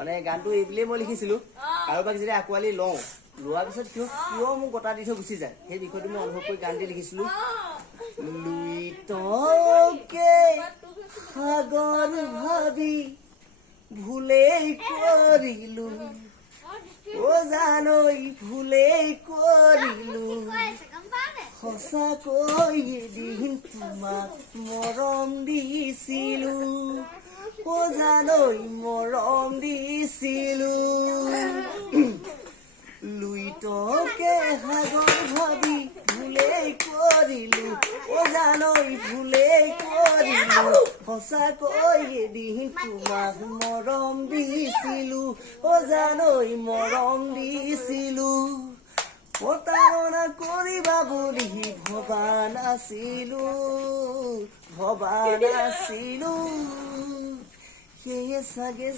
মানে গানটো এই বুলিয়ে মই লিখিছিলো কাৰোবাক যদি আকোৱালি লওঁ লোৱাৰ পিছত কিয় মোক গতা দি থৈ গুচি যায় সেই বিষয়টো মই অনুভৱ কৰি গান দি লিখিছিলো লুইতকে সাগৰ ভাবি ভুলেই কৰিলো ও জানৈ ভুলেই কৰিলো সঁচাকৈ এদিন তোমাক মৰম দিছিলো ও জানৈ মৰম দিছিলো লুইতকে সাগৰ ভাবি ভুলেই কৰিলো ও জানৈ ভুলেই কৰিলো সঁচাকৈ এদিন তোমাক মৰম দিছিলো ও জানৈ মৰম দিছিলো প্ৰতাৰণা কৰিবা বুলি ভবা নাছিলো সেয়ে চাগে